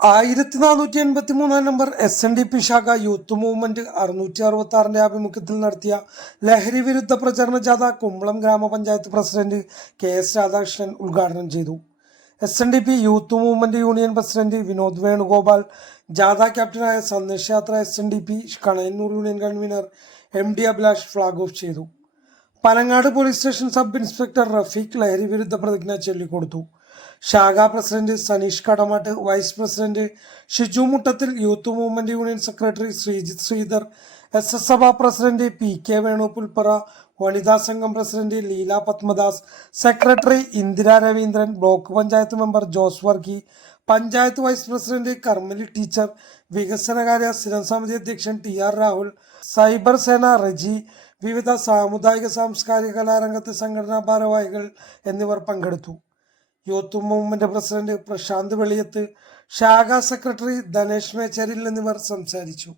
ആയിരത്തി നാനൂറ്റി എൺപത്തി മൂന്നാം number S N D P ശാഖ യൂത്ത് മൂവ്മെന്റ് അറുന്നൂറ്റി അറുപത്തി ആറിന്റെ ആഭിമുഖ്യത്തിൽ നടത്തിയ ലഹരി വിരുദ്ധ പ്രചരണ ജാഥ കുമ്പളം ഗ്രാമപഞ്ചായത്ത് പ്രസിഡന്റ് കെ എസ് രാധാകൃഷ്ണൻ ഉദ്ഘാടനം ചെയ്തു. S N D P youth movement union president Vinod Venugopal ജാഥ ക്യാപ്റ്റനായ സന്ദേശയാത്ര S N D P Kanayannur union convener M D Abhilash flag off ചെയ്തു. Panangad police station sub inspector Rafeeq ലഹരി വിരുദ്ധ പ്രതിജ്ഞ ചൊല്ലിക്കൊടുത്തു. ശാഖാ president Saneesh Kadamattu vice president Shiju Muttathil youth movement union secretary Sreejith Sreedhar S S സഭ president P K Venupulpara വനിതാ സംഘം president Leela Padmadas secretary Indira Raveendran block panchayat member Jose Varghese panchayat vice president Karmali teacher വികസനകാര്യ സ്ഥിരം സമിതി അധ്യക്ഷൻ T R Rahul cyber സേന റെജി വിവിധ സാമുദായിക സാംസ്കാരിക കലാരംഗത്തെ സംഘടനാ ഭാരവാഹികൾ എന്നിവർ പങ്കെടുത്തു. Youth movement president Prasanth Veliyath ശാഖാ സെക്രട്ടറി ധനേഷ് മേച്ചേരിൽ എന്നിവർ സംസാരിച്ചു.